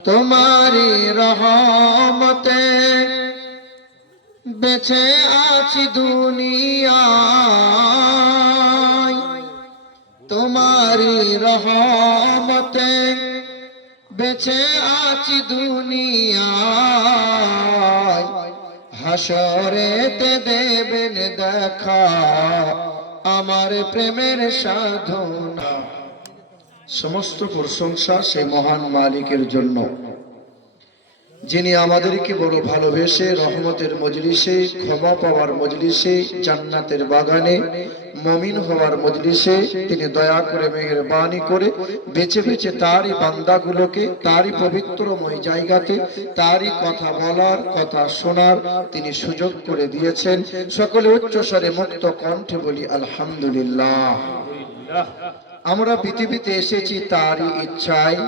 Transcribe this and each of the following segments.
তোমারি রহমতে বেঁচে আছি দুনিয়ায়, তোমারি রহমতে বেঁচে আছি দুনিয়ায়। হাসরেতে দেবেন দেখা আমার প্রেমের সাধনা। সমস্ত প্রশংসা সেই মহান মালিকের জন্য, যিনি আমাদেরকে বড় ভালোবেসে রহমতের মজলিসে, ক্ষমা পাওয়ার মজলিসে, জান্নাতের বাগানে মুমিন হওয়ার মজলিসে তিনি দয়া করে মেহেরবানি করে বেছে বেছে তারই বান্দাগুলোকে তারই পবিত্রময় জায়গাতে তারই কথা বলার, কথা শোনার তিনি সুযোগ করে দিয়েছেন। সকলে উচ্চস্বরে মুক্ত কণ্ঠে বলি আলহামদুলিল্লাহ। আমরা পৃথিবীতে এসেছি তারই ইচ্ছায়,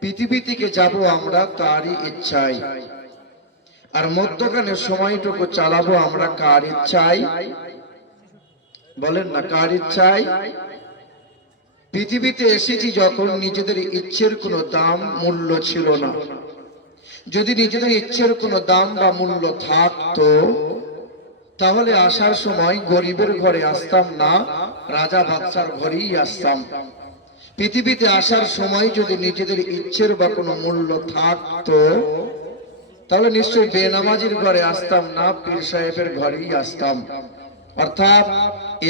পৃথিবী থেকে যাব আমরা তারই ইচ্ছায়, আর মধ্যখানে সময়টুকু চালাবো আমরা কার ইচ্ছায়? বলেন না, কার ইচ্ছায়? পৃথিবীতে এসেছি যখন নিজেদের ইচ্ছের কোনো দাম মূল্য ছিল না। যদি নিজেদের ইচ্ছের কোনো দাম বা মূল্য থাকতো তাহলে আসার সময় গরিবের ঘরে আসতাম না, রাজা বাদশার ঘরেই আসতাম। পৃথিবীতে আসার সময় যদি নিজেদের ইচ্ছের বা কোনো মূল্য থাকতো তাহলে নিশ্চয়ই বেনামাজির ঘরে আসতাম না, পীর সাহেবের ঘরেই আসতাম। অর্থাৎ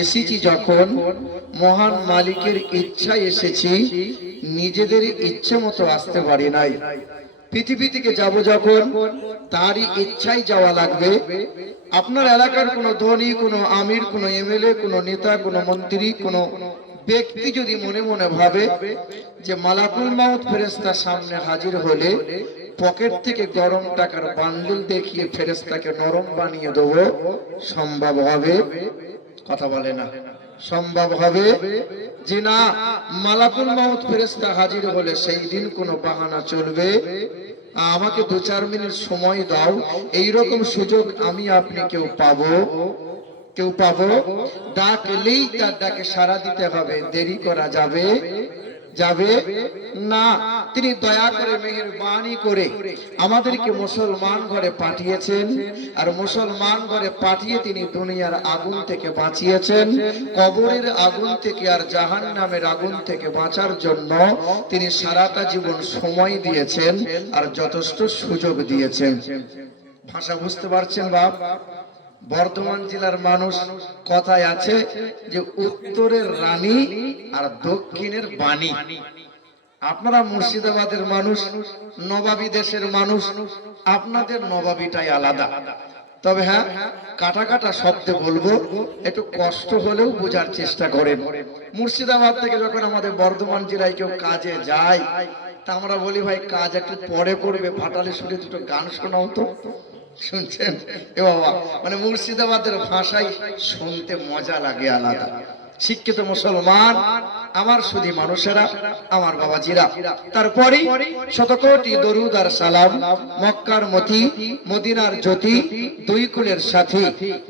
এসেছি যখন মহান মালিকের ইচ্ছায় এসেছি, নিজেদের ইচ্ছে মতো আসতে পারি নাই। পৃথিবী থেকে যাব যখন তারই ইচ্ছায় যাওয়া লাগবে। আপনার এলাকার কোনো ধনী, কোনো আমির, কোনো এমএলএ, কোনো নেতা, কোনো মন্ত্রী, কোনো ব্যক্তি যদি মনে মনে ভাবে যে মালাকুল মাউত ফেরেশতা সামনে হাজির হলে পকেট থেকে গরম টাকার বান্ডেল দেখিয়ে ফেরেশতাকে নরম বানিয়ে দেব, সম্ভব হবে? কথা বলে না, সম্ভব হবে? যে না, মালাকুল মাউত ফেরেশতা হাজির হলে সেই দিন কোনো বাহানা চলবে, আমাকে 2-4 মিনিট সময় দাও, এইরকম সুযোগ আমি আপনি কেউ পাবো? কেউ পাবো? ডাকলেই তার ডাকে সাড়া দিতে হবে, দেরি করা যাবে? যাবে না। তিনি দয়া করে মেহেরবানি করে আমাদেরকে মুসলমান ঘরে পাঠিয়েছেন, আর মুসলমান ঘরে পাঠিয়ে তিনি দুনিয়ার আগুন থেকে বাঁচিয়েছেন। কবরের আগুন থেকে আর জাহান্নামের আগুন থেকে বাঁচার জন্য তিনি সারাটা জীবন সময় দিয়েছেন আর যথেষ্ট সুযোগ দিয়েছেন। ভাষা বুঝতে পারছেন বাপ? বর্ধমান জেলার মানুষ কথায় আছে যে উত্তরের রানী আর দক্ষিণের বাণী। আপনারা মুর্শিদাবাদের মানুষ, নবাবী দেশের মানুষ, আপনাদের নবাবীটাই আলাদা। তবে হ্যাঁ, কাটা কাটা শব্দে বলবো, একটু কষ্ট হলেও বোঝার চেষ্টা করেন। মুর্শিদাবাদ থেকে যখন আমাদের বর্ধমান জেলায় কেউ কাজে যায় তা আমরা বলি, ভাই কাজ একটু পরে করবে, ভাটালে সুরে দুটো গান শোনাও তো। শুনছেন এ বাবা, মানে মুর্শিদাবাদের ভাষায় শুনতে মজা লাগে আলাদা। শিক্ষিত মুসলমান আমার সুধী মানুষেরা, আমার বাবাজিরা, তারপরে শতকোটি দরুদ আর সালাম মক্কার মতি, মদিনার জ্যোতি, দুই কুলের সাথী,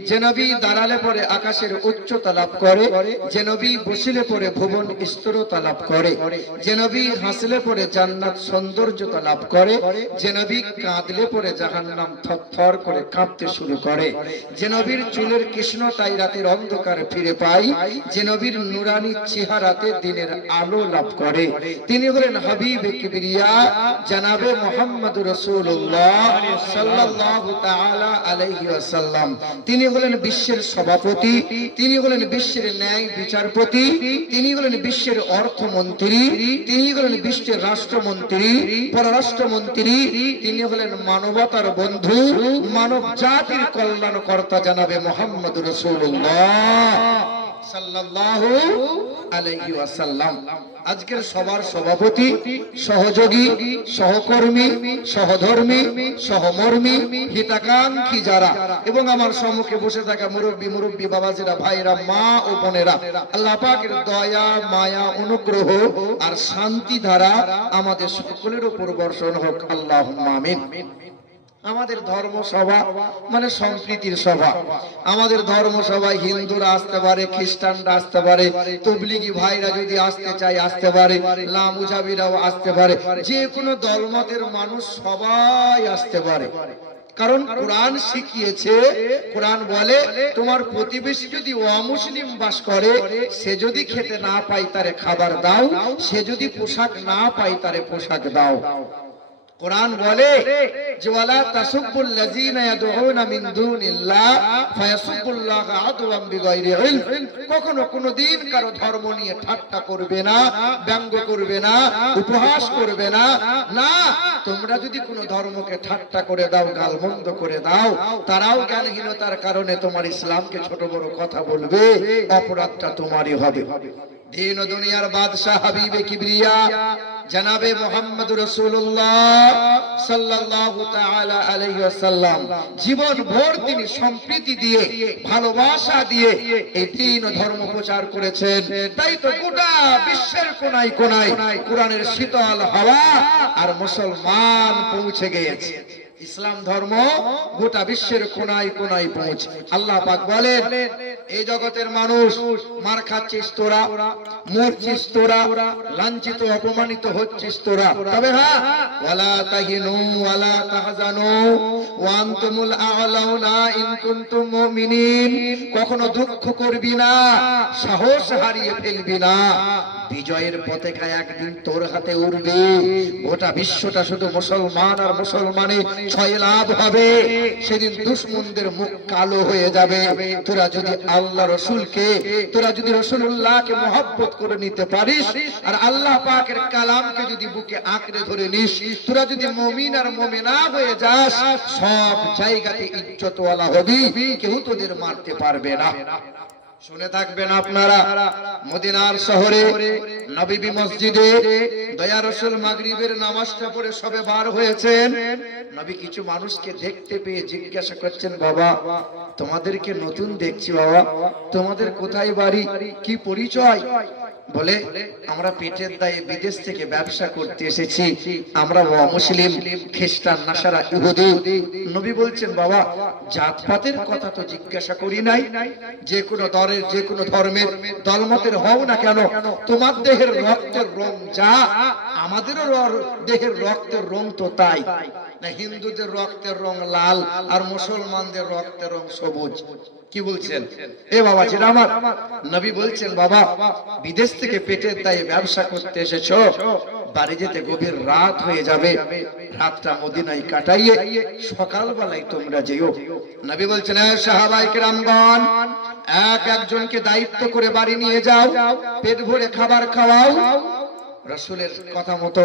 যে নবী দাঁড়ালে পরে আকাশের উচ্চতা লাভ করে, যে নবী বসিলে পরে ভুবন স্থিরতা লাভ করে, যে নবী হাসলে পরে জান্নাত সৌন্দর্যতা লাভ করে, যে নবী কাঁদলে পরে জাহান্নাম থরথর করে কাঁপতে শুরু করে, যে নবীর চুলের কৃষ্ণতায় রাতের অন্ধকার ফিরে পায়, যে নবীর নুরানি চেহারাতে দিনের আলো লাভ করে, তিনি হলেন হাবিবে কিবরিয়া জনাবে মুহাম্মদুর রাসূলুল্লাহ সাল্লাল্লাহু তাআলা আলাইহি ওয়াসাল্লাম। তিনি হলেন বিশ্বের সভাপতি, তিনি হলেন বিশ্বের ন্যায় বিচারপতি, তিনি হলেন বিশ্বের অর্থমন্ত্রী, তিনি হলেন বিশ্বের রাষ্ট্রমন্ত্রী, পররাষ্ট্রমন্ত্রী, তিনি হলেন মানবতার বন্ধু, মানব জাতির কল্যাণকর্তা জনাবে মুহাম্মদুর রাসূলুল্লাহ সাল্লাল্লাহু আলাইহি ওয়াসাল্লাম। আজকের সবার সভাপতি, সহযোগী, সহকর্মী, সহধর্মী, সহমর্মী, হিতাকাঙ্ক্ষী যারা এবং আমার সম্মুখে বসে থাকা মুরব্বী বাবাজিরা, ভাইরা, মা ও বোনেরা, আল্লাহ পাকের দয়া, মায়া, অনুগ্রহ আর শান্তি ধারা আমাদের সকলের উপর বর্ষণ হোক, আল্লাহুম্মা আমিন। আমাদের ধর্মসভা মানে সম্প্রীতির সভা। আমাদের ধর্মসভায় হিন্দুরা আসতে পারে, খ্রিস্টানরা আসতে পারে, তবলিগি ভাইরা যদি আসতে চায় আসতে পারে, লামুজাবিরাও আসতে পারে, যে কোনো দলমতের মানুষ সবাই আসতে পারে। কারণ কোরআন শিখিয়েছে, কোরআন বলে তোমার প্রতিবেশী যদি অমুসলিম বাস করে, সে যদি খেতে না পায় তারে খাবার দাও, সে যদি পোশাক না পায় তারে পোশাক দাও। কোরআন বলে যে ওয়ালা তাসুব্বুল লাযিনা ইয়াদউনা মিন দুনিল্লাহ ফায়াসুব্বুল্লাহা আদওয়াম বিগাইরি ইলম। কখনো কোনোদিন কারো ধর্ম নিয়ে ঠাট্টা করবে না, ব্যঙ্গ করবে না, উপহাস করবে না। না, তোমরা যদি কোনো ধর্মকে ঠাট্টা করে দাও, গালমন্দ করে দাও, তারাও জ্ঞানহীনতার কারণে তোমার ইসলামকে ছোট বড় কথা বলবে, অপরাধটা তোমারই হবে। দিন ও দুনিয়ার বাদশা হাবিবে কিবরিয়া জনাবে মুহাম্মদ রাসূলুল্লাহ সাল্লাল্লাহু তাআলা আলাইহি ওয়াসাল্লাম জীবন ভর তিনি সম্প্রীতি দিয়ে, ভালোবাসা দিয়ে এই দ্বীন ও ধর্ম প্রচার করেছেন। তাই তো গোটা বিশ্বের কোনায় কোনায় কোরআনের শীতল হাওয়া আর মুসলমান পৌঁছে গিয়েছে। ইসলাম ধর্ম গোটা বিশ্বের কোনায় কোনায় পৌঁছে। আল্লাহ পাক বলেন এই জগতের মানুষ মার খাচ্ছিস তোরা, মরছিস তোরা, লাঞ্ছিত অপমানিত হচ্ছিস তোরা, তবে হ্যাঁ ওয়ালা তাহিনু ওয়ালা তাহজানু ওয়া আনতুমুল আ'লাউনা ইন কুনতুম মুমিনিন। কখনো দুঃখ করবি না, সাহস হারিয়ে ফেলবি না। বিজয়ের পতাকা একদিন তোর হাতে উড়বে। গোটা বিশ্বটা শুধু মুসলমান আর মুসলমানের ছয় লাভ হবে। সেদিন দুশমনদের মুখ কালো হয়ে যাবে। তোরা যদি আল্লাহ রসুলকে, তোরা যদি রাসূলুল্লাহকে মহব্বত করে নিতে পারিস, আর আল্লাহ পাকের কালামকে যদি বুকে আঁকড়ে ধরে নিস, তোরা যদি মুমিন আর মুমিনা হয়ে যাস, সব জায়গাতে ইজ্জতওয়ালা হবি, কেউ তোদের মারতে পারবে না। শুনে থাকবেন আপনারা, মদিনার শহরে নববী মসজিদে দয়া রাসূল মাগরিবের নামাজটা পড়ে সবে বার হয়েছেন। নবী কিছু মানুষকে দেখতে পেয়ে জিজ্ঞাসা করছেন, বাবা তোমাদেরকে নতুন দেখছি, বাবা তোমাদের কোথায় বাড়ি, কি পরিচয়? বলে আমরা পেটের দায়ে বিদেশ থেকে ব্যবসা করতে এসেছি, আমরা অমুসলিম, খ্রিস্টান, নাসারা, ইহুদি। নবী বলছেন, বাবা জাতপাতের কথা তো জিজ্ঞাসা করি নাই, যে কোনো দলের, যে কোনো ধর্মের, দলমতের হও না কেন, তোমার দেহের রক্তের রং যা, আমাদেরও দেহের রক্তের রং তো তাই না। হিন্দুদের রক্তের রং লাল আর মুসলমানদের রক্তের রং সবুজ। কি বলছেন এ বাবা? যেটা আমার নবী বলছেন, বাবা বিদেশ থেকে পেটের দায়ে ব্যবসা করতে এসেছো, বাড়ি যেতে গভীর রাত হয়ে যাবে, রাতটা মদিনায় কাটাইয়ে সকালবেলায় তোমরা যেও। নবী বলছেন, সাহাবায়ে কেরামগণ এক একজনকে দায়িত্ব করে বাড়ি নিয়ে যাও, পেট ভরে খাবার খাওয়াও। রাসূলের কথা মতো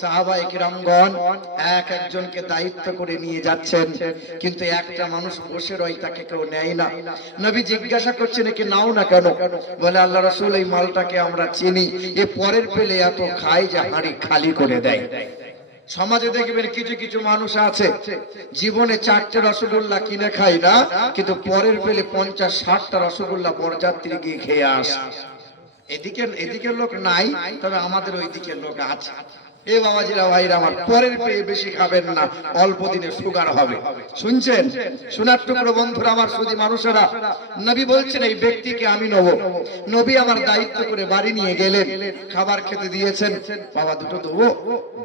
সাহাবায়ে কেরামগণ এক একজনকে দায়িত্ব করে নিয়ে যাচ্ছেন, কিন্তু একটা মানুষ বসে রয়, তাকে কেউ নেয় না। নবী জিজ্ঞাসা করছেন, একে নাও না কেন? বলে, আল্লাহ রাসূল এই মালটাকে আমরা চিনি, এ পরের পেলে এত খায় যে হাঁড়ি খালি করে দেয়। সমাজে দেখবেন কিছু কিছু মানুষ আছে জীবনে 4টে রসগোল্লা কিনে খায় না, কিন্তু পরের পেলে 50-60টা রসগোল্লা বরযাত্রী গিয়ে খেয়ে আসে। এদিকের লোক নাই, তবে আমাদের ওই দিকের লোক আছে। এ বাবাজিরা ভাইরা আমার, পরের পেয়ে বেশি খাবেন না, অল্প দিনে সুগার হবে। শুনছেন? শোনার টুকরো বন্ধুরা আমার, শুধু মানুষেরা, নবী বলছেন এই ব্যক্তিকে আমি নেব। নবী আমার দায়িত্ব করে বাড়ি নিয়ে গেলেন, খাবার খেতে দিয়েছেন। বাবা দুটো দেবো?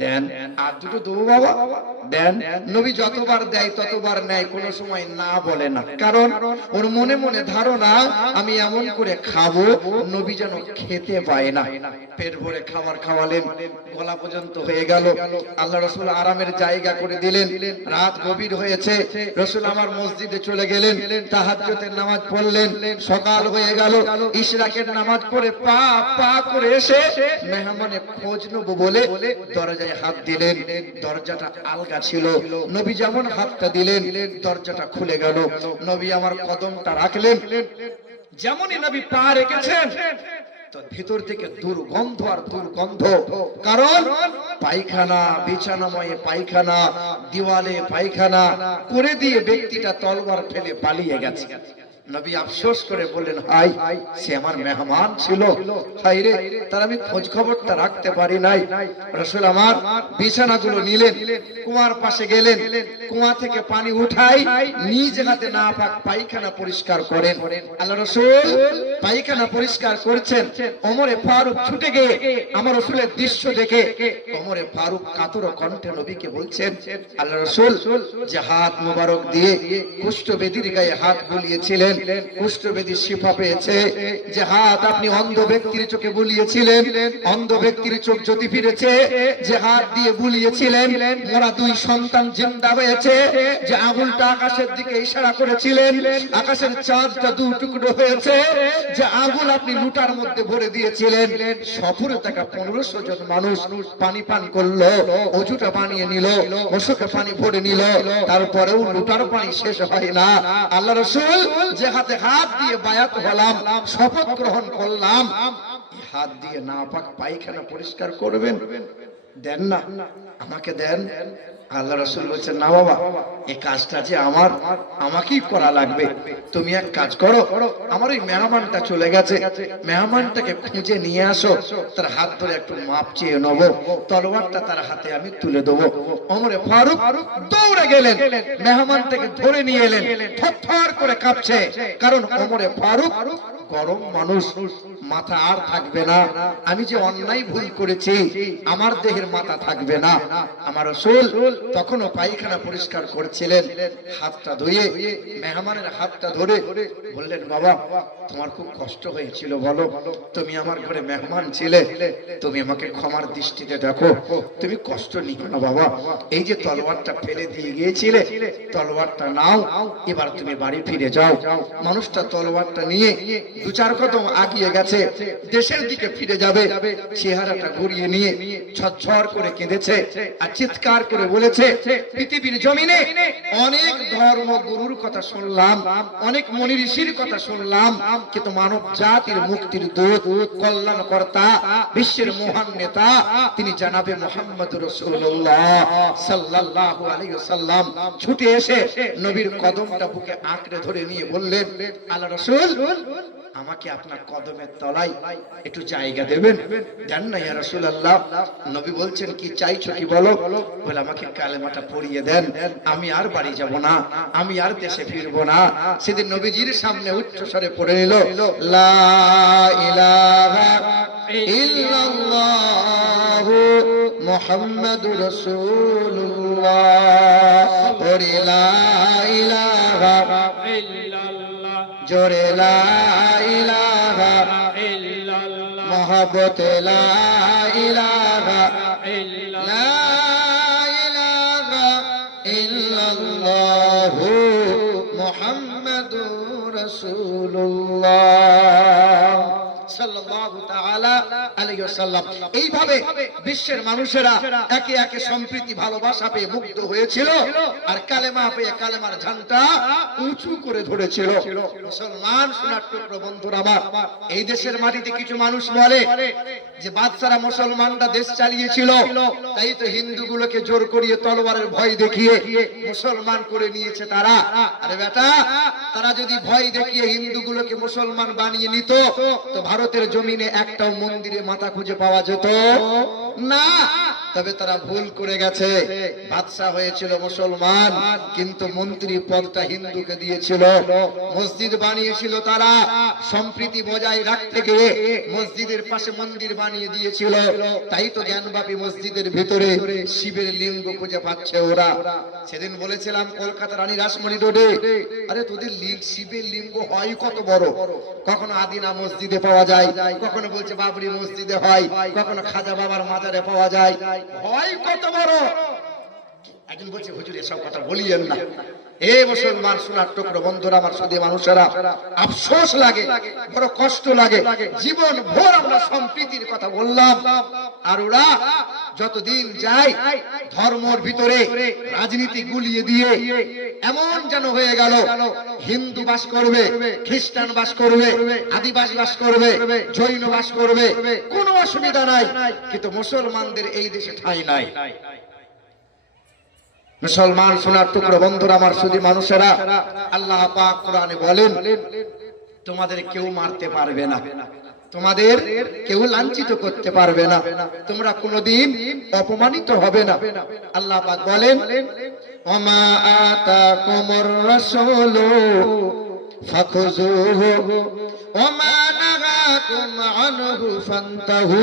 দেন। আর দুটো দেবো বাবা? দেন। নবী যতবার দেয় ততবার নেয়, কোনো সময় না বলে না। কারণ ওর মনে মনে ধারণা আমি এমন করে খাবো নবী যেন খেতে পায় না। পেট ভরে খাবার খাওয়ালেন, গলা পর্যন্ত হয়ে গেল। আল্লাহ রাসূল আরামের জায়গা করে দিলেন। রাত গভীর হয়েছে, রাসূল আমার মসজিদে চলে গেলেন, তাহাজ্জুদের নামাজ পড়লেন। সকাল হয়ে গেল, ইশরাকের নামাজ পড়ে পা পা করে এসে মেহমানে খোঁজ নেব বলে দরজায় হাত দিলেন। দরজাটা আলগা ছিল, নবী যেমন হাতটা দিলেন দরজাটা খুলে গেল। নবী আমার কদমটা রাখলেন, যেমনই নবী পা রেখেছেন তো ভিতর থেকে দুর্গন্ধ আর দুর্গন্ধ। কারণ পায়খানা, বিছানাময় পায়খানা, দেওয়ালে পায়খানা করে দিয়ে ব্যক্তিটা তলবার ফেলে পালিয়ে গেছে। নবী আফসোস করে বললেন, হাই সে আমার মেহমান ছিল, হাই রে তার আমি খোঁজ খবরটা রাখতে পারি নাই। রাসূল আমার বিছানাগুলো নিলেন, কুয়ার পাশে গেলেন, কুয়া থেকে পানি উঠাই নিজ হাতে নাপাক পায়খানা পরিষ্কার করেন। আল্লাহ রাসূল পায়খানা পরিষ্কার করছেন, ওমরে ফারুক ছুটে গিয়ে আমার রাসূলের দৃশ্য দেখে ওমরে ফারুক কাতর কণ্ঠে নবীকে বলছেন, আল্লাহ রাসূল যে হাত মোবারক দিয়ে কুষ্ঠবেদীর গায়ে হাত বুলিয়েছিলেন, কুষ্ঠবেদী শিফা পেয়েছে, যে হাত আপনি অন্ধ ব্যক্তির চোখে বুলিয়েছিলেন, অন্ধ ব্যক্তির চোখ জ্যোতি ফিরেছে, যে হাত দিয়ে বুলিয়েছিলেন মোরা দুই সন্তান জিন্দা হয়েছে, যে আঙুলটা আকাশের দিকে ইশারা করেছিলেন আকাশের চাঁদটা দু টুকরো হয়েছে, যে আঙুল আপনি লুটার মধ্যে ভরে দিয়েছিলেন সফরে থাকা 1500 জন মানুষ পানি পান করলো, অজুটা বানিয়ে নিল, ওষুধে পানি ভরে নিল, তারপরেও লুটার পানি শেষ হয় না। আল্লাহ রাসূল যে হাতে হাত দিয়ে বায়াত হলাম, শপথ গ্রহণ করলাম, এই হাত দিয়ে নাপাক পায়খানা পরিষ্কার করবেন, দেন না, আমাকে দেন। আল্লাহ রাসূল বলছেন, না বাবা, এই কাজটা যে আমার, আমাকেই করা লাগবে। তুমি এক কাজ করো, আমার ওই মেহমানটা চলে গেছে, মেহমানটাকে খুঁজে নিয়ে আসো, তার হাত ধরে একটু মাপ চেয়ে নেবো, তলোয়ারটা তার হাতে আমি তুলে দেবো। ওমরে ফারুক দৌড়ে গেলেন, মেহমানটাকে ধরে নিয়ে এলেন, থরথর করে কাঁপছে, কারণ ওমরে ফারুক গরম মানুষ, মাথা আর থাকবে না, আমি যে অন্যায় ভুল করেছি আমার দেহের মাথা থাকবে না। আমার রাসূল তখনও পায়খানা পরিষ্কার করছিলেন, হাতটা ধুয়ে মেহমানের হাতটা ধরে বললেন, বাবা তোমার খুব কষ্ট হয়েছিল বলো, তুমি আমার ঘরে মেহমান ছিলে, তুমি আমাকে ক্ষমার দৃষ্টিতে দেখো, তুমি কষ্ট নিও না বাবা, এই যে তলোয়ারটা ফেলে দিয়ে গিয়েছিলে, তলোয়ারটা নাও, এবার তুমি বাড়ি ফিরে যাও। মানুষটা তলোয়ারটা নিয়ে দু চার কদম আগিয়ে গেছে, দেশের দিকে ফিরে যাবে, চেহারাটা ঘুরিয়ে নিয়ে ঝরঝর করে কেঁদেছে আর চিৎকার করে বলেছে, পৃথিবীর জমিনে অনেক ধর্মগুরুর কথা শুনলাম, অনেক মুনি ঋষির কথা শুনলাম, কিন্তু মানব জাতির মুক্তির দূত, কল্যাণকর্তা, বিশ্বের মহান নেতা তিনি জানাবে মুহাম্মদুর রাসূলুল্লাহ সাল্লাল্লাহু আলাইহি ওয়াসাল্লাম ছুটে এসে নবীর কদমটা বুকে আঁকড়ে ধরে নিয়ে বললেন, আল্লাহ রাসূল আমাকে আপনার কদমের তলায় একটু জায়গা দেবেন, দেন না ইয়া রাসূলুল্লাহ। নবী বলছেন, কি চাইছো কি বলো? বলে আমাকে কালেমাটা পড়িয়ে দেন, আমি আর বাড়ি যাব না, আমি আর দেশে ফিরবো না। সেদিন নবীজির সামনে উচ্চ স্বরে পড়ে নিল, লা ইলাহা ইল্লাল্লাহু মুহাম্মাদুর রাসূলুল্লাহ, ওরে লা ইলাহা ইল্লাল্লাহ, জোরে লা ইলাহা ইল্লাল্লাহ, মহব্বত লা ইলাহা ইল্লাল্লাহ, লা ইলাহা ইল্লাল্লাহু মুহাম্মাদুর রাসূলুল্লাহ সাল্লাল্লাহু তাআলা আলাইহি ওয়াসাল্লাম। এইভাবে বিশ্বের মানুষেরা একে একে সম্প্রীতি ভালোবাসা পেয়ে মুগ্ধ হয়েছিল আর কালেমা পেয়ে কালেমার ঝান্ডা উঁচু করে ধরেছিল। মুসলমান সোনার টুকরো বন্ধুরা আমার, এই দেশের মাটিতে কিছু মানুষ বলে যে বাদশারা মুসলমানরা দেশ চালিয়েছিল, তাই তো হিন্দুগুলোকে জোর করিয়ে তলোয়ারের ভয় দেখিয়ে মুসলমান করে নিয়েছে তারা। আরে বেটা, তারা যদি ভয় দেখিয়ে হিন্দুগুলোকে মুসলমান বানিয়ে নিত তো ভারতের জমিনে একটাও মন্দিরে মাথা খুঁজে পাওয়া যেত না। তবে তারা ভুল করে গেছে, বাদশা হয়েছিল মুসলমান কিন্তু মন্ত্রী পদটা হিন্দুকে দিয়েছিল, মসজিদ বানিয়েছিল তারা সম্প্রীতি বজায় রাখতে গিয়ে মসজিদের পাশে মন্দির বানিয়ে দিয়েছিল। তাই তো জ্ঞানবাপী মসজিদের ভিতরে শিবের লিঙ্গ খুঁজে পাচ্ছে ওরা। সেদিন বলেছিলাম কলকাতা রানী রাসমণি রোডে, আরে তোদের শিবের লিঙ্গ হয় কত বড়, কখনো আদিনা মসজিদে পাওয়া যায়, কখনো বলছে বাবরি মসজিদে হয়, কখনো খাজা বাবার মাজারে পাওয়া যায়, হয় কত বড়। একজন বলছে হুজুর এসব কথা বলিয়েন না। এ মুসলমান সোনার টুকরো বন্ধুরা আমার, শুধু মানুষেরা আফসোস লাগে, বড় কষ্ট লাগে, জীবন ভোর আমরা সম্প্রীতির কথা বললাম আর ওরা যতদিন যায় ধর্মের ভিতরে রাজনীতি গুলিয়ে দিয়ে এমন যেন হয়ে গেল হিন্দু বাস করবে, খ্রিস্টান বাস করবে, আদিবাসী বাস করবে, জৈন বাস করবে, কোনো অসুবিধা নাই, কিন্তু মুসলমানদের এই দেশে ঠাঁই নাই। মুসলমান সোনার টুকরো বন্ধুরা আমার, শুধু মানুষেরা, আল্লাহ পাক কোরআনে বলেন তোমাদের কেউ মারতে পারবে না, তোমাদের কেউ লাঞ্ছিত করতে পারবে না, তোমরা কোনোদিন অপমানিত হবে না। আল্লাহ পাক বলেন ওমা আতাকুমুর রাসূলু ফাখুযুহু ওমা নাহাকুম আনহু ফান্তাহু।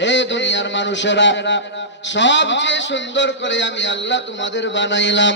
হে দুনিয়ার মানুষেরা, সবচেয়ে সুন্দর করে আমি আল্লাহ তোমাদের বানাইলাম।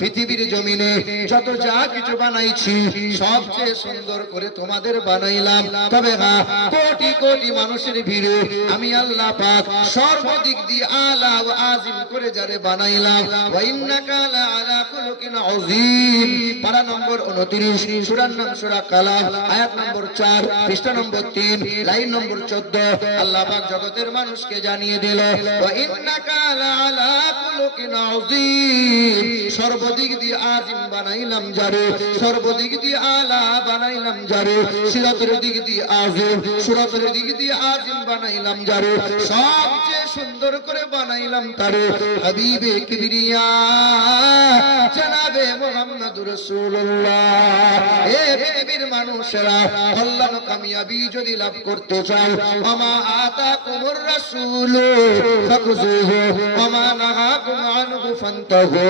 পৃথিবীর জমিনে যত যা কিছু বানাইছি সবচেয়ে সুন্দর করে তোমাদের বানাইলাম। তবে হ্যাঁ, কোটি কোটি মানুষের ভিড়ে আমি আল্লাহ পাক সর্বদিক দিয়ে আলা ওয়া আজিম করে যারে বানাইলাম। ওয়া ইন্নাকা লা আলা খুলুকিন আযীম। পারা নম্বর 29, সূরার নাম সূরা কালাম, আয়াত নম্বর 4, পৃষ্ঠা নম্বর 3, লাইন নম্বর 14। আল্লাহ পাক জগতের মানুষকে জানিয়ে দিল ওয়া ইন্নাকা লা আলা খুলুকিন আযীম। সর্বদিক দিয়ে আজিম বানাইলাম যারে, সর্বদিক দিয়ে আলা বানাইলাম যারে, সিরাতের দিক দিয়ে আজিম, সুরাতের দিক দিয়ে আজিম বানাইলাম যারে, সবচেয়ে সুন্দর করে বানাইলাম তারে হাবিবে কিবরিয়া জনাবে মুহাম্মদুর রাসূলুল্লাহ। হে পৃথিবীর মানুষেরা, কল্যাণ কামিয়াবি যদি লাভ করতে চাও, আমা আতাকুমুর রাসূলু ফাখুযুহু ওমা নাহাকুম আনহু ফান্তাহু।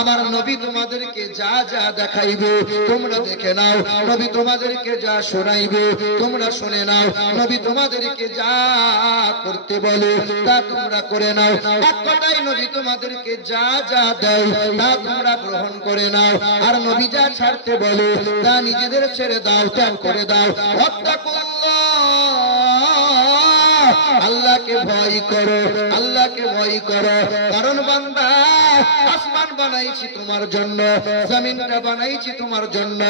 আমার নবী তোমাদেরকে যা যা দেখাইবে তোমরা দেখে নাও, নবী তোমাদেরকে যা শোনাইবে তোমরা শুনে নাও, নবী তোমাদেরকে যা করতে বলে তা তোমরা করে নাও। এক কথায় নবী তোমাদেরকে যা যা দেয় তা তোমরা গ্রহণ করে নাও, আর নবী যা ছাড়তে বলে তা নিজেদের ছেড়ে দাও, ত্যাগ করে দাও। আল্লাহকে ভয় করো, আল্লাহকে ভয় করো, কারণ বান্দা আসমান বানাইছি তোমার জন্য, জমিনটা বানাইছি তোমার জন্য।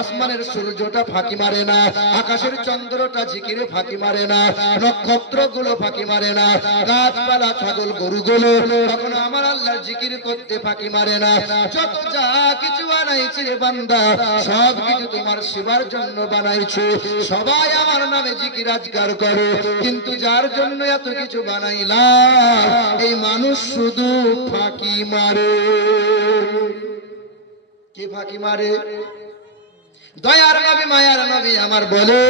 আসমানের সূর্যটা ফাঁকি মারে না, আকাশের চন্দ্রটা জিকিরে ফাঁকি মারে না, নক্ষত্রগুলো ফাঁকি মারে না, গাছপালা ছাগল গরুগুলো তখন আমার আল্লাহর জিকির করতে ফাঁকি মারে না। যত যা কিছু বানাইছি রে বান্দা, সব কিছু তোমার সেবার জন্য বানাইছো। সবাই আমার নামে জিকির আজকার করে, কিন্তু যার জন্য এত কিছু বানাইলাম এই মানুষ শুধু ফাঁকি মারে। কে ফাঁকি মারে? দয়ার নবী মায়ার নবী আমার বলে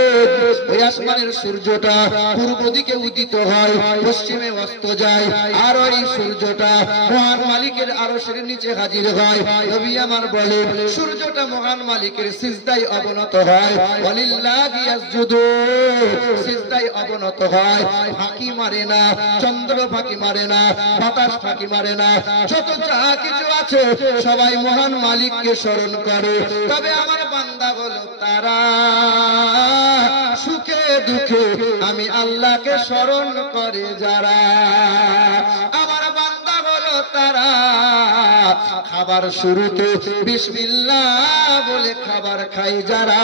ওই আসমানের সূর্যটা পূর্ব দিকে উদিত হয়, পশ্চিমে অস্ত যায়, আর ওই সূর্যটা মহান মালিকের আরশের নিচে হাজির হয়। নবী আমার বলে সূর্যটা মহান মালিকের সিজদায় অবনত হয়, ওয়ালিল্লাহি ইয়াসজুদু, সিজদায় অবনত হয়, ফাঁকি মারে না, চন্দ্র ফাঁকি মারে না, বাতাস ফাঁকি মারে না, যত যা কিছু আছে সবাই মহান মালিককে স্মরণ করে। তবে আমার বান্দা হলো তারা সুখে দুঃখে আমি আল্লাহকে স্মরণ করে যারা, আমার বান্দা হলো তারা খাবার শুরুতে বিসমিল্লাহ বলে খাবার খায় যারা,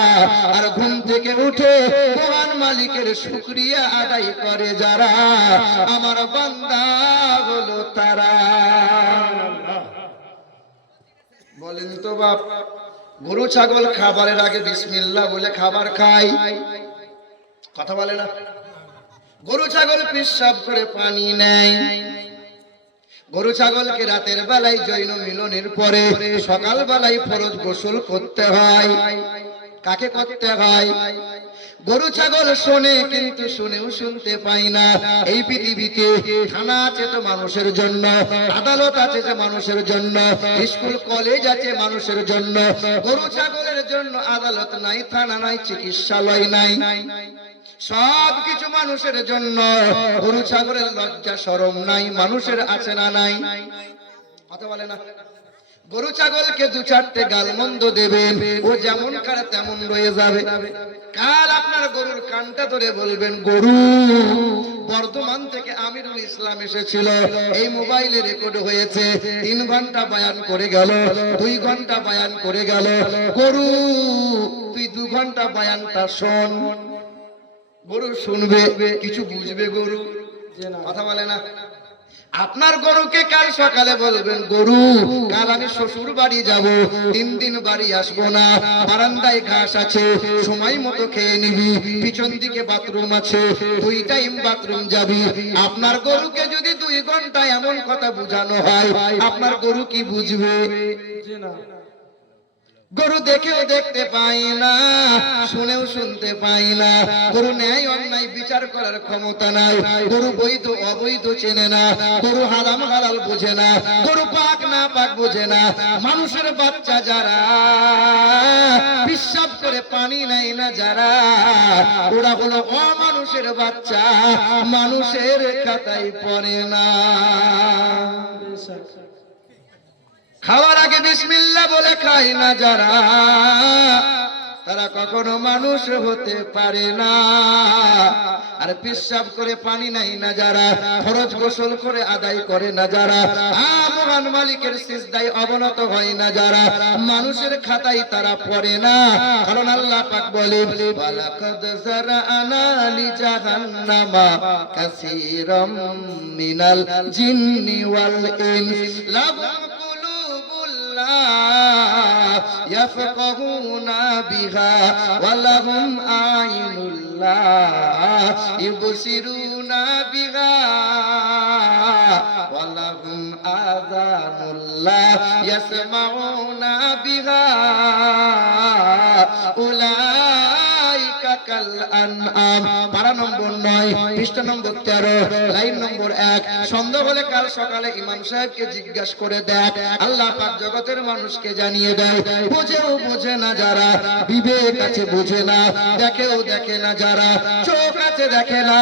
আর ঘুম থেকে উঠে মহান মালিকের শুকরিয়া আদায় করে যারা, আমার বান্দা হলো তারা। বলেন তো বাপ, গরু ছাগল খাবারের আগে বিসমিল্লাহ বলে খাবার খায়, কথা বলে না? গরু ছাগল পেশাব করে পানি নেয়, গরু ছাগলকে রাতের বেলায় যৌন মিলনের পরে সকাল বেলায় ফরজ গোসল করতে হয়। কাকে করতে হয়? গরু ছাগল শোনে, কিন্তু শুনেও শুনতে পাই না। এই পৃথিবীতে থানা আছে তো মানুষের জন্য, আদালত আছে যে মানুষের জন্য, স্কুল কলেজ আছে মানুষের জন্য। গরু ছাগলের জন্য আদালত নাই, থানা নাই, চিকিৎসালয় নাই, সব কিছু মানুষের জন্য। গরু ছাগলের লজ্জা শরম নাই, মানুষের আছে না নাই? কথা বলে না? গরু ছাগলকে দু চারটে গালমন্দ দেবেন, ও যেমন কারে তেমন রয়ে যাবে। কাল আপনার গরুর কানটা ধরে বলবেন, গরু বর্ধমান থেকে আমিরুল ইসলাম এসেছিল, এই মোবাইলে রেকর্ড হয়েছে, 3 ঘন্টা বয়ান করে গেল, 2 ঘন্টা বয়ান করে গেল। গরু তুই 2 ঘন্টা বয়ানটা শোন। গরু শুনবে, কিছু বুঝবে গরু? কথা বলে না? আপনার গরুকে কাল সকালে বলবেন, গরু কাল আমি শ্বশুর বাড়ি যাব, 3 দিন বাড়ি আসবো না, বারান্দায় ঘাস আছে, সময় মতো খেয়ে নিবি, পিছন দিকে বাথরুম আছে, 2 টাইম বাথরুম যাবি। আপনার গরুকে যদি 2 2 ঘন্টা এমন কথা বুঝানো হয়, আপনার গরু কি বুঝবে? গরু দেখেও দেখতে পাই না, শুনেও শুনতে পাই না। গরু ন্যায় অন্যায় বিচার করার ক্ষমতা নাই। গরু বৈধ অবৈধ চেনে না, গরু হারাম হালাল বোঝে না, গরু পাক না পাক বোঝে না। মানুষের বাচ্চা যারা বিশ্বাস করে পানি নেয় না যারা, ওরা হলো অমানুষের বাচ্চা, মানুষের খাতায় পড়ে না। খাওয়ার আগে বিসমিল্লাহ বলে খায় না যারা, তারা কখনো মানুষ হতে পারে না। আর পেশাব করে পানি নাই না যারা, ফরজ গোসল করে আদায় করে না যারা, মহান মালিকের সিজদায় অবনত হয় না যারা, মানুষের খাতায় তারা পড়ে না। কারণ আল্লাহ পাক বলে, ওয়ালাকাদ যারানা লিজাহান্নামা কাসীরাম মিনাল জিন্নি ওয়াল ইনস লাহুম يفقهون بها ولهم أعين لا يبصرون بها ولهم آذان لا يسمعون بها أولئك كالأنعام। পারা নম্বর 9, পৃষ্ঠা নম্বর 13, লাইন নম্বর 1। সন্দেহ হলে কাল সকালে ইমাম সাহেবকে জিজ্ঞাসা করে দেখ। আল্লাহ পাক জগতের মানুষকে জানিয়ে দেয়, বুঝেও বোঝে না যারা, বিবেক আছে বোঝে না, দেখেও দেখে না যারা, চোখ আছে দেখে না,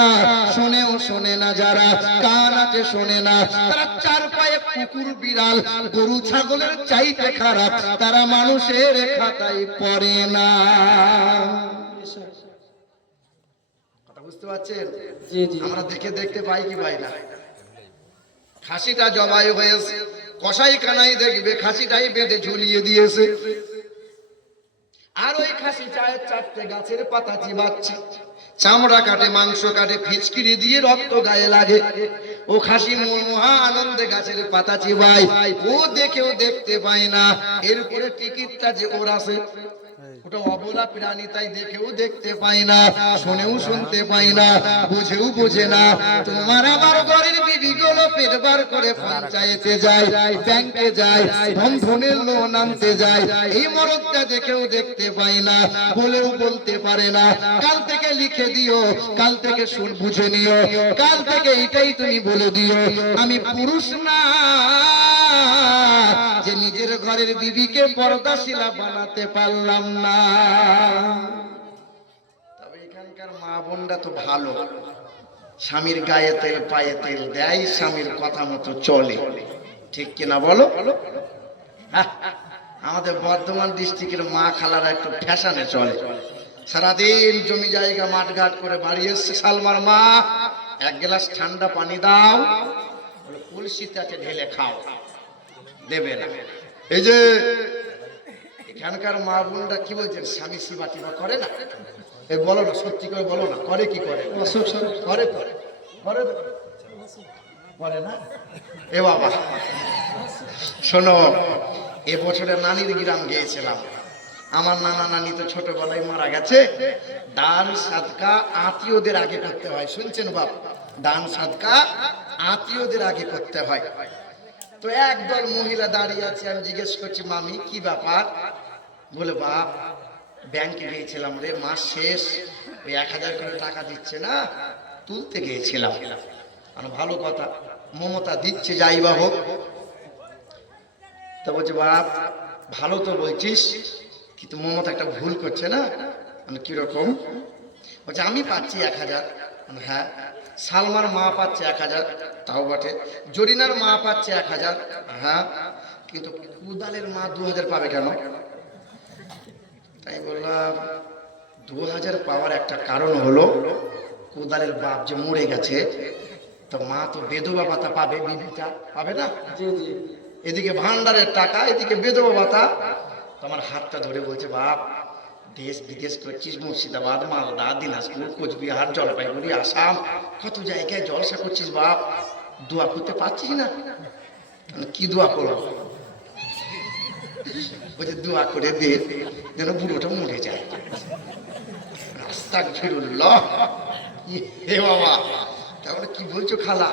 শোনেও শোনে না যারা, কান আছে শোনে না, তারা চার পায়ে কুকুর বিড়াল গরু ছাগলের চাইতে খারাপ, তারা মানুষের খাতায় পড়ে না। বুঝতে পারছেন? আমরা দেখে দেখতে পাই কি পাই না? খাসিটা জবাই হয়েছে, কসাই কানাই দেখবে খাসিটাই বেঁধে ঝুলিয়ে দিয়েছে, আর ওই খাসি চায়ের 4টে গাছের পাতা চিবাচ্ছে, চামড়া কাটে, মাংস কাটে, ফিচকিরি দিয়ে রক্ত গায়ে লাগে। ও খাসি মহা আনন্দে গাছের পাতা চিবায়, ও দেখেও দেখতে পায় না এরপরে টিকিটটা যে ওর আছে, ওটা অবলা প্রাণী, তাই দেখেও দেখতে পাই না, শুনেও শুনতে পাই না, বুঝেও বোঝে না। তোমার আমার ঘরের বিবিগুলো পেট বার করে পঞ্চায়েতে যায়, ব্যাংকে যায়, ধনের লোন আনতে যায়, এই মরদটা দেখেও দেখতে পাই না, বলেও বলতে পারে না। কাল থেকে লিখে দিও, কাল থেকে বুঝে নিও, কাল থেকে এটাই তুমি বলে দিও, আমি পুরুষ না যে নিজের ঘরের বিবিকে পর্দাশীলা বানাতে পারলাম না। তবে এখানকার মা বোনরা তো ভালো, স্বামীর গায়ে তেল পায়ে তেল দেয়, স্বামীর কথা মতো চলে, ঠিক কিনা বলো? আমাদের বর্ধমান ডিস্ট্রিক্টের মা খালারা একটু ফ্যাশনে চলে, সারাদিন জমি জায়গা মাঠ ঘাট করে বাড়ি এসছে, সালমার মা 1 গ্লাস ঠান্ডা পানি দাও, কলসিতে আছে ঢেলে খাও, দেবে না। এই যে এখানকার মা বোনরা কি বলছেন, স্বামী সেবা টিবা করে না? এই বলো না, সত্যি করে বলো না, করে কি করে? করে করে করে করে না? এ বাবা শোনো, এবছরে নানির গ্রাম গিয়েছিলাম, আমার নানা নানি তো ছোটবেলায় মারা গেছে। দান সাদকা আত্মীয়দের আগে করতে হয়, শুনছেন বাপ? দান সাদকা আত্মীয়দের আগে করতে হয়। তো একদল মহিলা দাঁড়িয়ে আছে, আমি জিজ্ঞেস করছি, মামি কি ব্যাপার? বলে, বাপ ব্যাংকে গিয়েছিলাম রে, মাস শেষ, ওই 1000 করে টাকা দিচ্ছে না, তুলতে গিয়েছিলাম। ভালো কথা, মমতা দিচ্ছে, যাই বা হোক। তা বলছে, বাপ ভালো তো বলছিস, কিন্তু মমতা একটা ভুল করছে না? কিরকম? বলছে, আমি পাচ্ছি 1000। হ্যাঁ। সালমার মা পাচ্ছে 1000, তাও বটে। জরিনার মা পাচ্ছে 1000, হ্যাঁ, কিন্তু কুদালের মা 2000 পাবে কেন? তাই বললাম, 2000 পাওয়ার একটা কারণ হলো, কুদালের বাপ যে মরে গেছে, তো মা তো বেধবা ভাতা পাবে, বিবিটা পাবে না? এদিকে ভান্ডারের টাকা, এদিকে বেধবা ভাতা। তোমার হাতটা ধরে বলছে, বাপ দেশ বিদেশ করছিস, মুর্শিদাবাদ, মালদা, দিনাজপুর, কোচবিহার, জলপাইগুড়ি, আসাম, কত জায়গায় জলসা করছিস বাপ, দোয়া করতে পারছিস না? কি দোয়া করবো? বলছে, দোয়া করে দে যেন বুড়োটা মরে যায়। আস্তাগফিরুল্লাহ। হে বাবা, তারপরে কি বলছো খালা?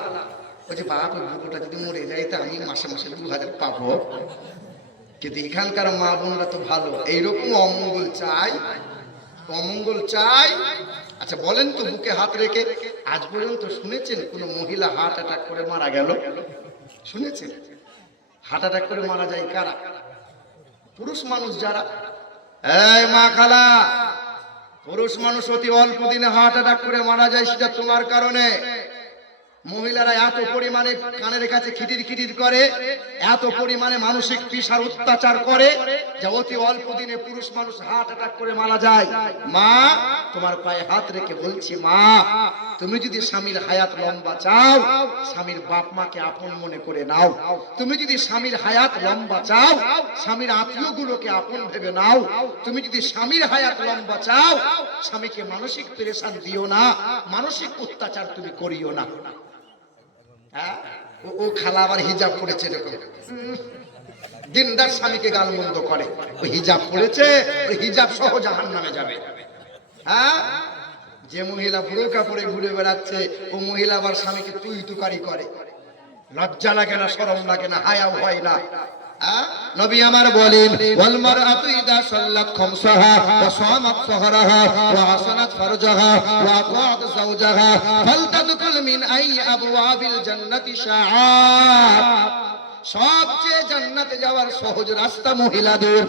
বলছে বাপ ওই বুড়োটা যদি মরে যায় তা আমি মাসে মাসে 2000 পাবো। কিন্তু এখানকার মা বোনরা তো ভালো, এইরকম অমঙ্গল চাই, অমঙ্গল চাই। আচ্ছা বলেন তো, বুকে হাত রেখে আজ পর্যন্ত শুনেছেন কোন মহিলা হার্ট অ্যাটাক করে মারা গেল? শুনেছেন? হার্ট অ্যাটাক করে মারা যায় কারা? পুরুষ মানুষ যারা। এই মা খালা, পুরুষ মানুষ অতি অল্প দিনে হার্ট অ্যাটাক করে মারা যায়, সেটা তোমার কারণে। মহিলারা এত পরিমাণে কানের কাছে খিটির খিটির করে, এত পরিমাণে মানসিক পিসার অত্যাচার করে যে অতি অল্প দিনে পুরুষ মানুষ হার্ট অ্যাটাক করে মারা যায়। মা তোমার পায়ে হাত রেখে বলছি, মা তুমি যদি স্বামীর হায়াত লম্বা চাও, স্বামীর বাপ মাকে আপন মনে করে নাও। তুমি যদি স্বামীর হায়াত লম্বা চাও, স্বামীর আত্মীয় গুলোকে আপন ভেবে নাও। তুমি যদি স্বামীর হায়াত লম্বা চাও, স্বামীকে মানসিক পেরেশান দিও না, মানসিক অত্যাচার তুমি করিও না। ও খালা আবার হিজাব পড়েছে, এরকম দিনদার স্বামীকে গালমন্দ করে, ওই হিজাব পড়েছে, ওই হিজাব সহ জাহান্নামে যাবে। হ্যাঁ, যে মহিলা বুরকা পরে ঘুরে বেড়াচ্ছে ও মহিলা আবার স্বামীকে তুই তুকারি করে। লজ্জা লাগে না, শরম লাগে না, হায়াও হয় না। নবী আমার বলেন, ওয়াল মারআতু ইযা সাল্লাত খামসাহা ওয়া সামাত সাহরাহা ওয়া হাসানাত ফারজাহা ওয়া আতাআত যাওজাহা ফালতাদখুল মিন আই আবওয়াবিল জান্নাতি শাআত। সবচেয়ে জান্নাতে যাওয়ার সহজ রাস্তা মহিলাদের।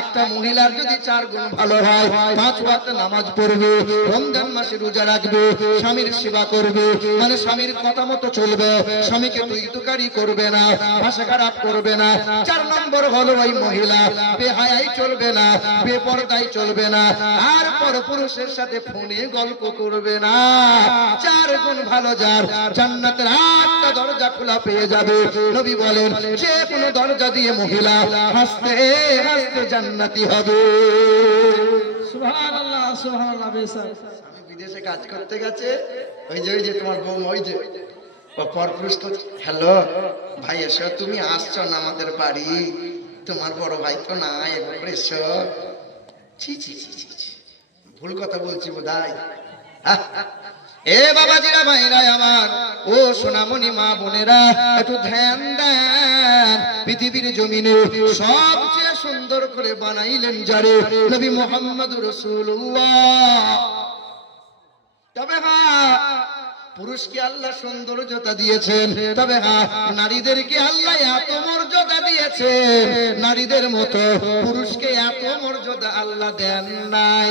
একটা মহিলার যদি 4 গুণ ভালো হয়, 5 ওয়াক্ত নামাজ পড়বে, রমজান মাসে রোজা রাখবে, স্বামীর সেবা করবে, মানে স্বামীর কথা মতো চলবে, স্বামীকে তুই-তুকারি করবে না, ভাষা খারাপ করবে না। 4 নম্বর হলো ওই মহিলা বেহায়াই চলবে না, বেপরদাই চলবে না, আর পরপুরুষের সাথে ফোনে গল্প করবে না। 4 গুণ ভালো যার, জান্নাতের 8টা দরজা খোলা পেয়ে যাবে। নবী বলেন, যে কোনো দরজা দিয়ে মহিলা হাসতে হাসতে জান্নাতি হবে। সুবহানাল্লাহ, সুবহানাল্লাহ। আমি বিদেশে কাজ করতে গেছে, ওই যে তোমার বৌমা, ওই যে পরপুরুষ, হ্যালো ভাই এসো, তুমি আসছো না আমাদের বাড়ি, তোমার বড় ভাই তো নাই, একবার এসো। ছি ছি ছি ছি, ভুল কথা বলছি বোধহয়। এ বাবাজিরা, ভাইরা আমার, ও সোনামণি মা বোনেরা, একটু ধ্যান দেন। পৃথিবীর জমিনে সবচেয়ে সুন্দর করে বানাইলেন যারে, নবী মুহাম্মদুর রাসূলুল্লাহ। তবে পুরুষকে আল্লাহ সৌন্দর্যতা দিয়েছেন, তবে নারীদেরকে আল্লাহ এত মর্যাদা দিয়েছেন, নারীদের মতো পুরুষকে এত মর্যাদা আল্লাহ দেন নাই।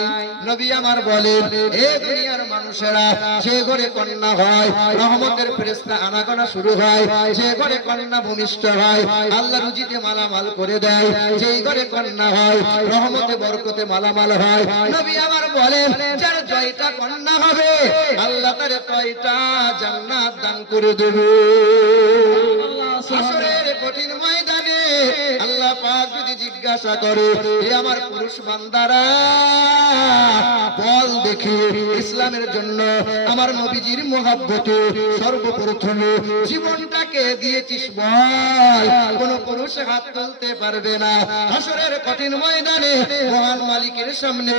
নবী আমার বলেন, এ দুনিয়ার মানুষেরা, যে ঘরে কন্যা হয় রহমতের ফেরেশতা আনাগোনা শুরু হয়, যে ঘরে কন্যা ভূমিষ্ঠ হয় আল্লাহ রুজিতে মালামাল করে দেয়, যেই ঘরে কন্যা হয় রহমতে বরকতে মালামাল হয়। নবী আমার বলেন, যার 6টা কন্যা হবে আল্লাহ তারে 6টা জান্নাত দান করে দেবে। হাসরের কঠিন ময়দানে আল্লাহ পাক যদি জিজ্ঞাসা করে, হে আমার পুরুষ বান্দারা, বল দেখি ইসলামের জন্য আমার নবীজির মহব্বতে সর্বপ্রথমে জীবনটাকে দিয়েছিস, বল। কোন পুরুষ হাত তুলতে পারবে না। হাসরের কঠিন ময়দানে মহান মালিকের সামনে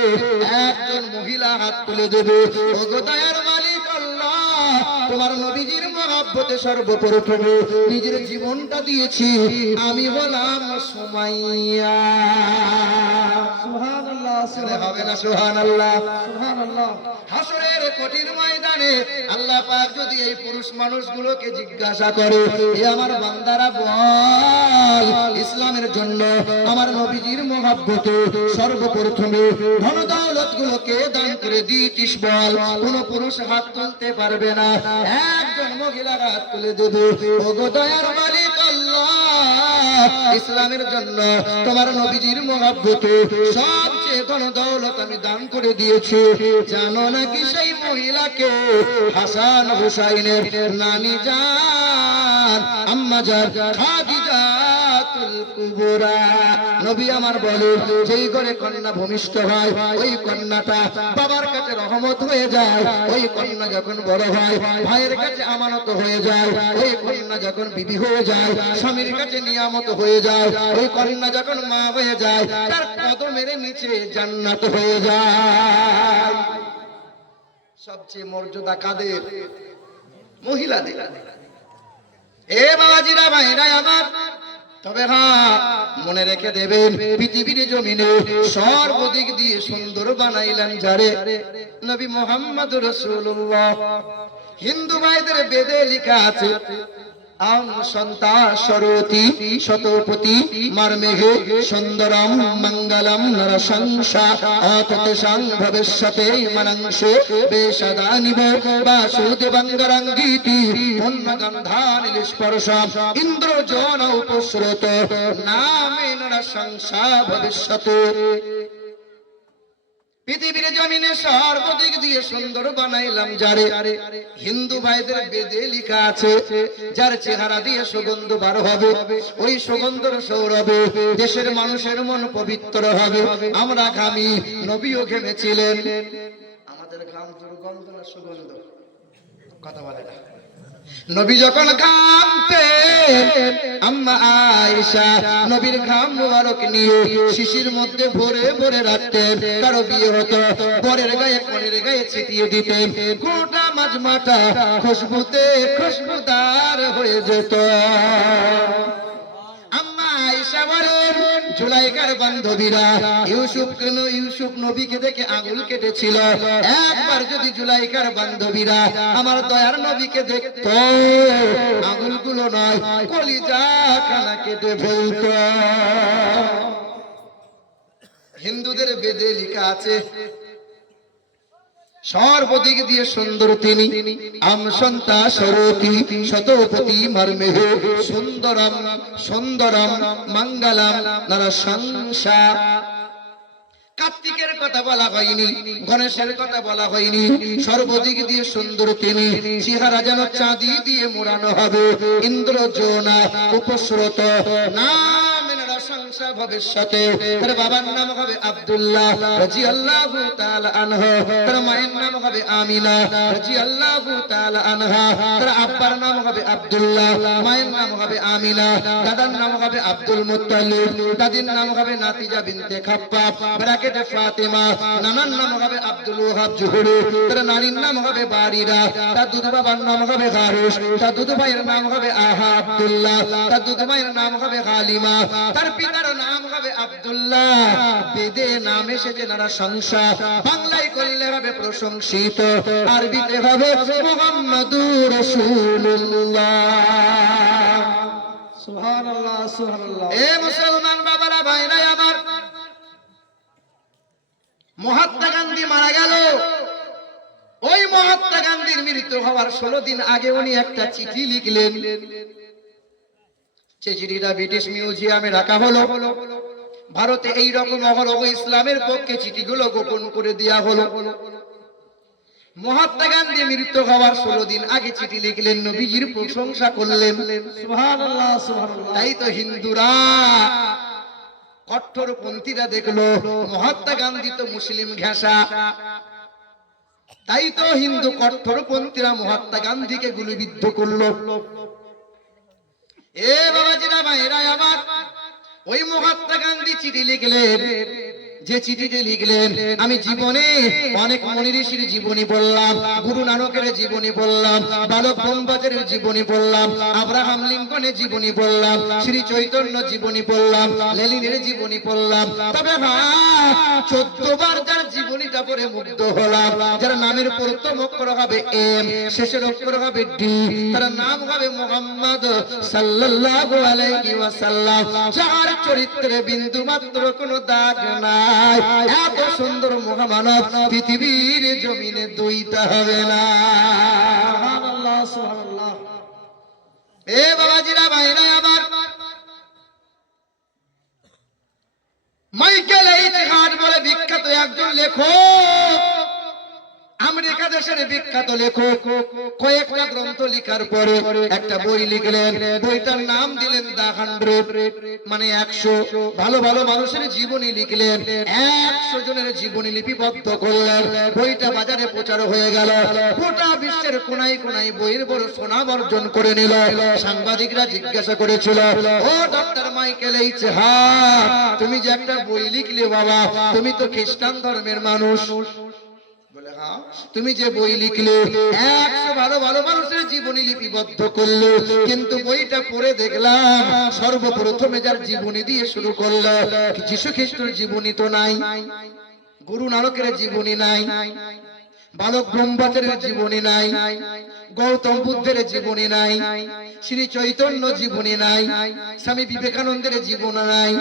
একজন মহিলা হাত তুলে দেবে, ওগো দয়ার মালিক আল্লাহ, তোমার নবীজির মহব্বতে সর্বপ্রথমে নিজের জীবনটা দিয়েছি, আমি হলাম সুমাইয়া। সুবহানাল্লাহ, হবে না সুবহানাল্লাহ? সুবহানাল্লাহ। হাসরের কঠিন ময়দানে আল্লাহ পাক যদি এই পুরুষ মানুষগুলোকে জিজ্ঞাসা করে, হে আমার বান্দারা, বল ইসলামের জন্য আমার নবীজির মহব্বতে সর্বপ্রথমে ধন দৌলত গুলোকে দান করে দিয়েছিস, বল। কোন পুরুষ হাত তুলতে পারবে না, একজন মহিলা হাত তুলে দেবে, ওগো দয়ার মালিক আল্লাহ, ইসলামের জন্য তোমার নবীজির মহব্বতে সবচেয়ে ধন দৌলত আমি দান করে দিয়েছি। জানো নাকি সেই মহিলাকে? হাসান হুসাইনের নানি জান, আম্মা জান খাদিজাতুল কুবরা। নবী আমার বলে, যেই ঘরে কন্যা ভূমিষ্ঠ হয় ওই কন্যাটা বাবার কাছে রহমত হয়ে যায়, ওই কন্যা যখন বড় হয় ভাইয়ের কাছে আমানত হয়ে যায়, ওই কন্যা যখন বিবি হয়ে যায় স্বামীর কাছে নিয়ামত হয়ে যায়, ওই কন্যা যখন মা হয়ে যায় তার কদমের নিচে জান্নাত হয়ে যায়। সবচেয়ে মর্যাদা কাদের? মহিলাদের। এ বাবাজিরা ভাইরা আমার, তবে হ্যাঁ মনে রেখে দেবেন, পৃথিবীর জমিনে সর্বদিক দিয়ে সুন্দর বানাইলেন যারে, নবী মুহাম্মদ রাসূলুল্লাহ। হিন্দু ভাইদের বেদে লেখা আছে, আম সন্তা সরতি শতপতি মারমেঘে সুন্দরম মঙ্গলম নরসংসা অততেষাং ভবিষ্যতে মনংসে বেশদানিব বাসুদেবঙ্গরঙ্গীতি পুণ্যগন্ধানিল স্পর্শম ইন্দ্রজন উপসৃত নামে নরসংসা ভবিষ্যতে। পৃথিবীর জমিনে সর্বদিক দিয়ে সুন্দর বানাইলাম যারে, হিন্দু ভাইদের বেদে লেখা আছে, যার চেহারা দিয়ে সুগন্ধ বার হবে, ওই সুগন্ধর সৌরভে দেশের মানুষের মন পবিত্র হবে। আমরা ঘামি, নবীও ঘেমেছিলেন। আমাদের ঘাম দুর্গন্ধ না সুগন্ধ? কথা বলে না। নবী যখন ঘামতেন, আম্মা আয়েশা নবীর ঘাম মুবারক নিয়ে শিশির মধ্যে ভরে ভরে রাখতেন। কারো বিয়ে হতো, বরের গায়ে কনের গায়ে ছিটিয়ে দিতেন, গোটা মাজমাটা খুশবুতে খুশবুদার হয়ে যেত। আম্মা আয়েশা বলেন, জুলাইকার বান্ধবীরা ইউসুফ নবীকে দেখে আঙুল কেটেছিল। একবার যদি জুলাইকার বান্ধবীরা আমার দয়ার নবীকে দেখতো, আঙুলগুলো নয় কলিজা খানা কেটে ফেলতো। হিন্দুদের বেদে লেখা আছে, সর্বদিক দিয়ে সুন্দর তিনি, আম সন্তা সরতি শতপতি মর্মেহে সুন্দরম সুন্দরম মঙ্গলম নরসংসা। কার্তিকের কথা বলা হয়নি, গণেশের কথা বলা হয়নি, সর্বদিক দিয়ে সুন্দর তিনি, চেহারা যেন চাঁদি দিয়ে মোড়ানো হবে, ইন্দ্রজোনা উপস্রত নাম নরসংসা ভবিষ্যতে। তার বাবার নাম হবে আব্দুল্লাহ রাদিয়াল্লাহু তাআলা আনহু, তার মায়ের নাম হবে আমিনা রাদিয়াল্লাহু তাআলা আনহা, তার আব্বার নাম হবে আব্দুল্লাহ, মায়ের নাম হবে আমিনা, দাদার নাম হবে আব্দুল মুত্তালিব, দাদির নাম হবে নাতিজা বিনতে খাপ্পাব ব্র্যাকেটে ফাতেমা, নানার নাম হবে আব্দুল ওয়াহাব জুহরি, তার নানির নাম হবে বারিরা, তার দুধ বাবার নাম হবে হারিস, তার দুধ ভাইয়ের নাম হবে আহা আব্দুল্লাহ, তার দুধ মায়ের নাম হবে হালিমা, তার পিতার নাম হবে আব্দুল্লাহ। বেদে নাম এসেছে নরসংসা, বাংলায় করলে হবে প্রশংসিত, আরবিতে হবে মুহাম্মাদুর রাসূলুল্লাহ। সুবহানাল্লাহ সুবহানাল্লাহ। এ মুসলমান বাবারা ভাইরা আমার, মহাত্মা গান্ধী মারা গেল। ওই মহাত্মা গান্ধীর মৃত্যু হওয়ার 16 দিন আগে উনি একটা চিঠি লিখলেন। চিঠিটা ব্রিটিশ মিউজিয়ামে রাখা হলো। ভারতে এই রকম অহরহ ইসলামের পক্ষে চিঠিগুলো গোপন করে দেয়া হলো। মহাত্মা গান্ধী মৃত্যু হওয়ার 16 দিন আগে চিঠি লিখলেন, নবীজির প্রশংসা করলেন। সুবহানাল্লাহ সুবহানাল্লাহ। তাই তো হিন্দুরা, কট্টরপন্থীরা দেখলো মহাত্মা গান্ধী তো মুসলিম ঘেঁষা, তাই তো হিন্দু কট্টরপন্থীরা মহাত্মা গান্ধীকে গুলিবিদ্ধ করলো। এ বাবাজিরা ভাইরা আমার, ওই মহাত্মা গান্ধী চিঠি লিখলেন। যে চিঠিটি লিখলেন, আমি জীবনে অনেক মুনি ঋষির জীবনী বললাম, গুরু নানকের জীবনী বললাম, বালক ব্রহ্মচারীর জীবনী বললাম, আব্রাহাম লিঙ্কনের জীবনী বললাম, শ্রী চৈতন্য জীবনী বললাম, লেনিনের জীবনী বললাম। তবে হ্যাঁ, 14 বার যার জীবনীটা পড়ে মুগ্ধ হলাম, যার নামের প্রথম অক্ষর হবে এম, শেষের অক্ষর হবে ডি, তার নাম হবে মুহাম্মদ সাল্লাল্লাহু আলাইহি ওয়াসাল্লাম, যার চরিত্রে বিন্দু মাত্র কোনো দাগ নাই। এত সুন্দর মহামানব পৃথিবীর জমিনে দুইটা হবে না। সুবহানাল্লাহ সুবহানাল্লাহ। এ বাবাজিরা ভাইরা আমার, মাইকেল এইচ হার্ট বলে বিখ্যাত একজন লেখক, আমেরিকা দেশের বিখ্যাত লেখক, কয়েকটা গ্রন্থ লেখার পরে একটা বই লিখলেন। বইটার নাম দিলেন দা 100, মানে 100 ভালো ভালো মানুষের জীবনী লিখলেন। 100 জনের জীবনী লিপিবদ্ধ করলেন। বইটা বাজারে প্রচার হয়ে গেল। গোটা বিশ্বের কোনায় কোনায় বইয়ের বড় সুনাম অর্জন করে নিল। সাংবাদিকরা জিজ্ঞাসা করেছিল, ও ডক্টর মাইকেল এইচ হার্ট, তুমি যে একটা বই লিখলে বাবা, তুমি তো খ্রিস্টান ধর্মের মানুষ। বলে তুমি যে বই লিখলে 100 ভালো ভালো মানুষের জীবনী লিপিবদ্ধ করলে, কিন্তু বইটা পড়ে দেখলাম সর্বপ্রথমে যার জীবনী দিয়ে শুরু করলে যীশু খ্রিস্টের জীবনী তো নাই, গুরু নানকের জীবনী নাই, বালক ব্রহ্মচারীর জীবনী নাই, গৌতম বুদ্ধের জীবনী নাই, শ্রী চৈতন্য জীবনী নাই, স্বামী বিবেকানন্দের জীবন নাই,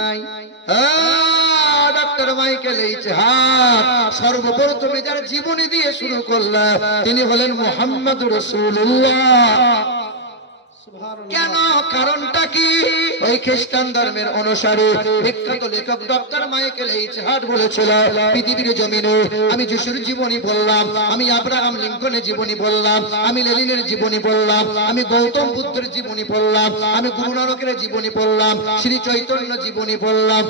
ডক্টর মাইকেল এইচ হার্ট সর্বপ্রথমে যার জীবনী দিয়ে শুরু করলেন তিনি হলেন মুহাম্মদুর রাসূলুল্লাহ। কেন? কারণটা কি? ওই খ্রিস্টান ধর্মের অনুসারে বিখ্যাত লেখক ডক্টর মাইকেল এইচ হার্ট বলেছিল, পৃথিবীর জমিনে আমি যিশুর জীবনী বললাম, আমি আব্রাহাম লিঙ্কনের জীবনী বললাম, আমি লেনিনের জীবনী বললাম, আমি গৌতম বুদ্ধের জীবনী বললাম, আমি গুরু নানকের জীবনী বললাম, শ্রী চৈতন্য জীবনী বললাম,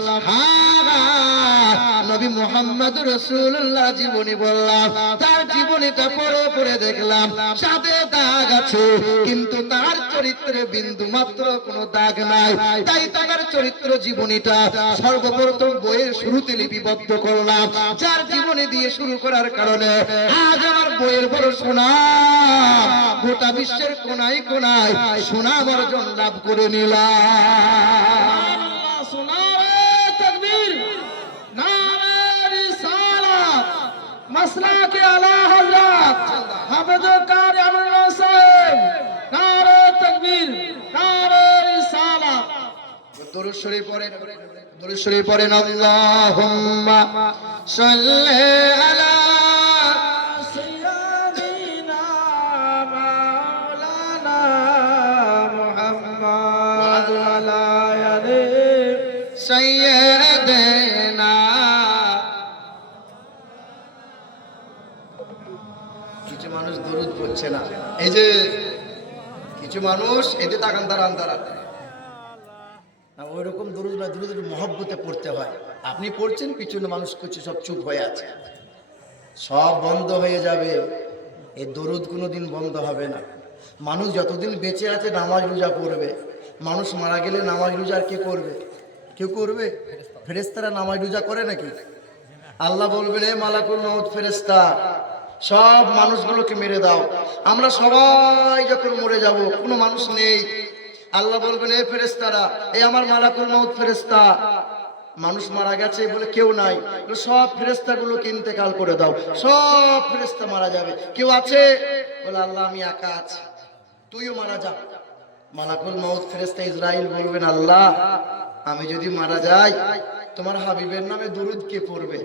নবী মুহাম্মদ রাসূলুল্লাহ জীবনী বললাম। তার জীবনীটা পড়ে পড়ে দেখলাম সাদে দাগ আছে, কিন্তু তার চরিত্রে বিন্দু মাত্র কোনো দাগ নাই। তাই তার চরিত্র জীবনীটা সর্বপ্রথম বইয়ের শুরুতে লিপিবদ্ধ করলাম। যার জীবনী দিয়ে শুরু করার কারণে আজ আমার বইয়ের বড় সুনাম, গোটা বিশ্বের কোনায় কোনায় সুনাম অর্জন লাভ করে নিলাম। মাসলাকে আলা হযরত হাফেজ কারি আমিনুল্লাহ সাহেব, নারে তাকবীর, নারে রিসালাত। দরুদ শরীফ পড়েন, দরুদ শরীফ পড়েন। আল্লাহুম্মা সাল্লি আলা সাইয়্যিদিনা মাওলানা মুহাম্মদ ওয়া আলা আলি সাইয়্যিদিনা। কিছু মানুষ দরুদ পড়ছে না, এই যে কিছু মানুষ এতে তাকান তারা আন্তারা না, ওই রকম দরুদ না, দরুদ মহব্বতে পড়তে হয়। আপনি পড়ছেন, পিছনে মানুষ করছে, সব চুপ হয়ে আছে, সব বন্ধ হয়ে যাবে। এই দরুদ কোনোদিন বন্ধ হবে না। মানুষ যতদিন বেঁচে আছে নামাজ রোজা পড়বে, মানুষ মারা গেলে নামাজ রোজা আর কে করবে? কেউ করবে? ফেরেশতারা নামাজ রোজা করে নাকি? আল্লাহ বলবেন, এ মালাকুল মউত ফেরেশতা, সব মানুষগুলোকে মেরে দাও। আমরা সবাই যখন মরে যাব, কোনো মানুষ নেই, আল্লাহ বলবেন, এ ফেরেশতারা, এই আমার মালাকুল মউত ফেরেশতা, মানুষ মারা গেছে বলে কেউ নাই, সব ফেরেশতাগুলোকে ইন্তেকাল করে দাও। সব ফেরেশতা মারা যাবে, কেউ আছে? বলে আল্লাহ আমি একা আছি, তুইও মারা যা। মালাকুল মউত ফেরেশতা ইসরাইল বলবেন, আল্লাহ আমি যদি মারা যাই, তোমার হাবিবের নামে দরুদ কে পড়বে?